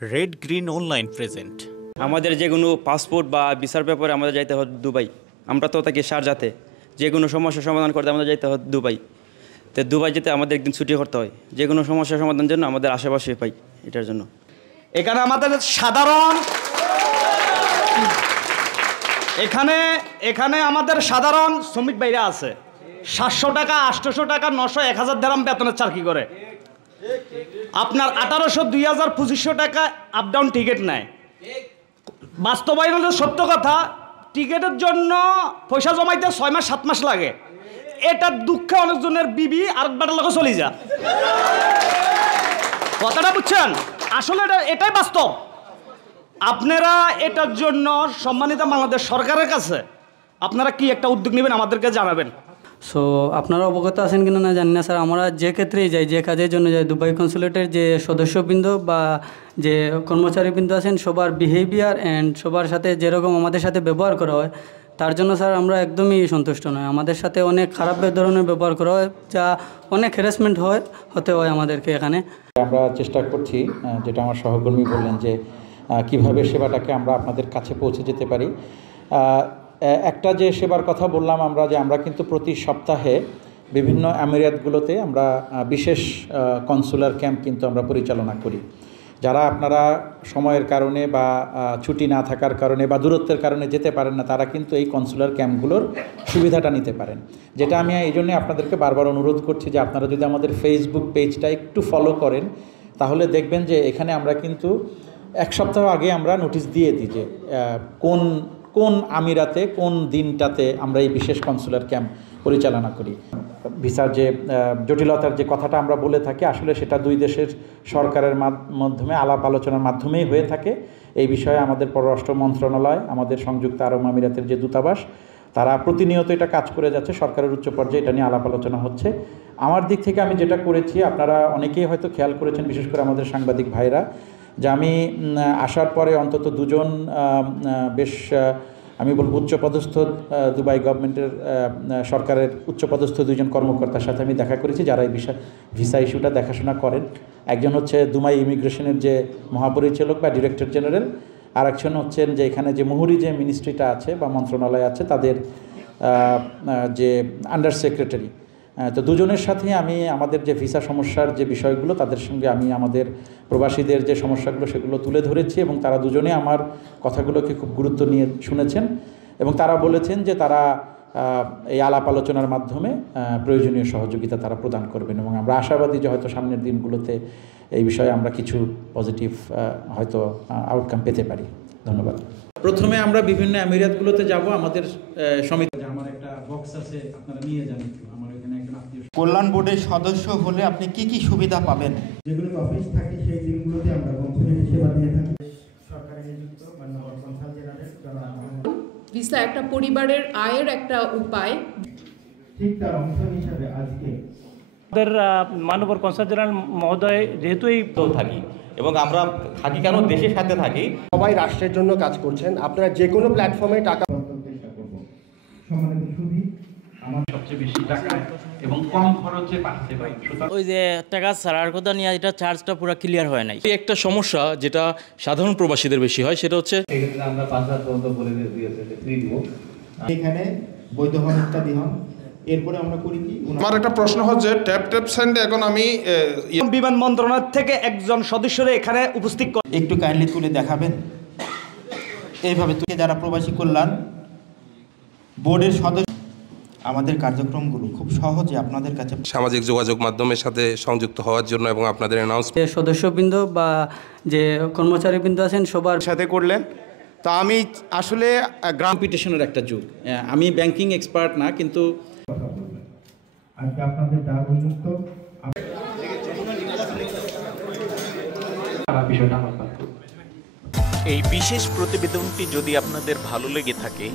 Red green online present. আমাদের যে কোনো পাসপোর্ট বা ভিসার ব্যাপারে আমাদের যাইতে হয় দুবাই। আমরা তো থাকি শারজাতে, যে কোনো সমস্যার সমাধান করতে আমাদের যাইতে হয় দুবাই। তো দুবাই যেতে আমাদের একদিন ছুটি করতে হয়, যে কোনো সমস্যার সমাধানের জন্য আমাদের আশেপাশে পাই। এটার জন্য এখানে আমাদের সাধারণ এখানে আমাদের সাধারণ শ্রমিক ভাইরা আছে 700 টাকা, 800 টাকা, 900, 1000 দিরহাম বেতনের চাকরি করে। আপনার 1800, 2000, 2500 টাকা আপ ডাউন টিকিট নেয়। বাস্তবায়ন হলো সত্য কথা, টিকিটের জন্য পয়সা জমাইতে 6 মাস 7 মাস লাগে। এটা দুঃখে অনেকজনের বিবি আরেকবার লোক চলে যা। কথাটা বুঝছেন? আসলে এটাই বাস্তব। আপনারা এটার জন্য সম্মানিত বাংলাদেশ সরকারের কাছে আপনারা কি একটা উদ্যোগ নেবেন আমাদেরকে জানাবেন। সো আপনারা অবগত আছেন কিনা না জানি না স্যার, আমরা যে ক্ষেত্রেই যাই, যে কাজের জন্য যাই, দুবাই কনসুলেটের যে সদস্যবৃন্দ বা যে কর্মচারীবৃন্দ আছেন সবার বিহেভিয়ার অ্যান্ড সবার সাথে যেরকম আমাদের সাথে ব্যবহার করা হয়, তার জন্য স্যার আমরা একদমই সন্তুষ্ট নয়। আমাদের সাথে অনেক খারাপ ধরনের ব্যবহার করা হয়, যা অনেক হ্যারাসমেন্ট হতে হয় আমাদেরকে এখানে। আমরা চেষ্টা করছি, যেটা আমার সহকর্মী বললেন, যে কিভাবে সেবাটাকে আমরা আপনাদের কাছে পৌঁছে যেতে পারি। একটা যে সেবার কথা বললাম আমরা, যে আমরা কিন্তু প্রতি সপ্তাহে বিভিন্ন আমিরাতগুলোতে আমরা বিশেষ কনসুলার ক্যাম্প কিন্তু আমরা পরিচালনা করি। যারা আপনারা সময়ের কারণে বা ছুটি না থাকার কারণে বা দূরত্বের কারণে যেতে পারেন না, তারা কিন্তু এই কনসুলার ক্যাম্পগুলোর সুবিধাটা নিতে পারেন। যেটা আমি এই জন্যে আপনাদেরকে বারবার অনুরোধ করছি যে আপনারা যদি আমাদের ফেসবুক পেজটা একটু ফলো করেন, তাহলে দেখবেন যে এখানে আমরা কিন্তু 1 সপ্তাহ আগে আমরা নোটিশ দিয়ে দিই যে কোন আমিরাতে কোন দিনটাতে আমরা এই বিশেষ কনসুলার ক্যাম্প পরিচালনা করি। ভিসার যে জটিলতার যে কথাটা আমরা বলে থাকি, আসলে সেটা দুই দেশের সরকারের মাধ্যমে আলাপ আলোচনার মাধ্যমেই হয়ে থাকে। এই বিষয়ে আমাদের পররাষ্ট্র মন্ত্রণালয়, আমাদের সংযুক্ত আরব আমিরাতের যে দূতাবাস, তারা প্রতিনিয়ত এটা কাজ করে যাচ্ছে। সরকারের উচ্চ পর্যায়ে এটা নিয়ে আলাপ আলোচনা হচ্ছে। আমার দিক থেকে আমি যেটা করেছি, আপনারা অনেকেই হয়তো খেয়াল করেছেন, বিশেষ করে আমাদের সাংবাদিক ভাইরা, যে আমি আসার পরে অন্তত দুজন বেশ আমি বলব উচ্চপদস্থ দুবাই গভর্নমেন্টের সরকারের উচ্চপদস্থ 2জন কর্মকর্তার সাথে আমি দেখা করেছি, যারা এই ভিসা ইস্যুটা দেখাশোনা করেন। একজন হচ্ছে দুবাই ইমিগ্রেশনের যে মহাপরিচালক বা ডিরেক্টর জেনারেল, আর একজন হচ্ছেন যে এখানে যে মুহুরি যে মিনিস্ট্রিটা আছে বা মন্ত্রণালয় আছে, তাদের যে আন্ডার সেক্রেটারি। তো দুজনের সাথে আমি আমাদের যে ভিসা সমস্যার যে বিষয়গুলো, তাদের সঙ্গে আমি আমাদের প্রবাসীদের যে সমস্যাগুলো সেগুলো তুলে ধরেছি, এবং তারা দুজনে আমার কথাগুলোকে খুব গুরুত্ব নিয়ে শুনেছেন, এবং তারা বলেছেন যে তারা এই আলাপ আলোচনার মাধ্যমে প্রয়োজনীয় সহযোগিতা তারা প্রদান করবেন, এবং আমরা আশাবাদী যে হয়তো সামনের দিনগুলোতে এই বিষয়ে আমরা কিছু পজিটিভ হয়তো আউটকাম পেতে পারি। ধন্যবাদ। প্রথমে আমরা বিভিন্ন আমিরাতগুলোতে যাব। আমাদের সমিতি, আমার একটা বক্স আছে, আপনারা নিয়ে যান। আমার এখানে একজন আত্মীয় কল্যাণ বোর্ডের সদস্য হলে আপনি কি কি সুবিধা পাবেন? যেগুলো অফিস থাকে সেই দিনগুলোতে আমরা কনসুলেট সেবা দিয়ে থাকি। সরকারি নিযুক্ত মাননীয় কনসাল জেনারেল ভিসা একটা পরিবারের আয়ের একটা উপায়, ঠিক তার অংশ হিসাবে আজকে আমাদের মাননীয় কনসাল জেনারেল মহোদয় যেহেতু এই থাকি, এবং আমরা থাকি কেন দেশের সাথে থাকি, সবাই রাষ্ট্রের জন্য কাজ করছেন। আপনারা যে কোনো প্ল্যাটফর্মে টাকা চেষ্টা করব। সম্মানিত সুধী, আমার সবচেয়ে বেশি টাকা এবং কম খরচে পাঠাতে পারি। ওই যে টাকা ছাড়ার কথা নিয়ে এটা চার্জটা পুরো ক্লিয়ার হয় নাই। একটা সমস্যা যেটা সাধারণ প্রবাসীদের বেশি হয়, সেটা হচ্ছে আমরা 5,000 পর্যন্ত বলে দিয়েছে ফ্রি দিব। এখানে বৈধ হন ইত্যাদি হন। এরপরে আমরা করি কি, আমার একটা প্রশ্ন হচ্ছে ট্যাপ সেন্ডে এখন আমি বিমান মন্ত্রণালয় থেকে একজন সদস্যরে এখানে উপস্থিত একটু কাইন্ডলি তুলে দেখাবেন। এইভাবে তুলে যারা প্রবাসী কল্যাণ বোর্ডের সদস্য, আমাদের কার্যক্রমগুলো খুব সহজে আপনাদের কাছে সামাজিক যোগাযোগ মাধ্যমের সাথে সংযুক্ত হওয়ার জন্য এবং আপনাদের অ্যানাউন্সমেন্ট সদস্যবৃন্দ বা যে কর্মচারীবৃন্দ আছেন সবার সাথে করলেন। তো আমি আসলে কম্পিটিশনের একটা যুগ। আমি ব্যাংকিং এক্সপার্ট না, কিন্তু আজকে আপনাদের দ্বার উন্মুক্ত। এই বিশেষ প্রতিবেদনটি যদি আপনাদের ভালো লেগে থাকে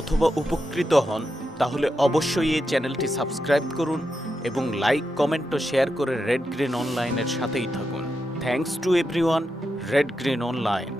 অথবা উপকৃত হন, তাহলে অবশ্যই এই চ্যানেলটি সাবস্ক্রাইব করুন এবং লাইক, কমেন্ট ও শেয়ার করে রেড গ্রিন অনলাইনের সাথেই থাকুন। Thanks to everyone. Red green online.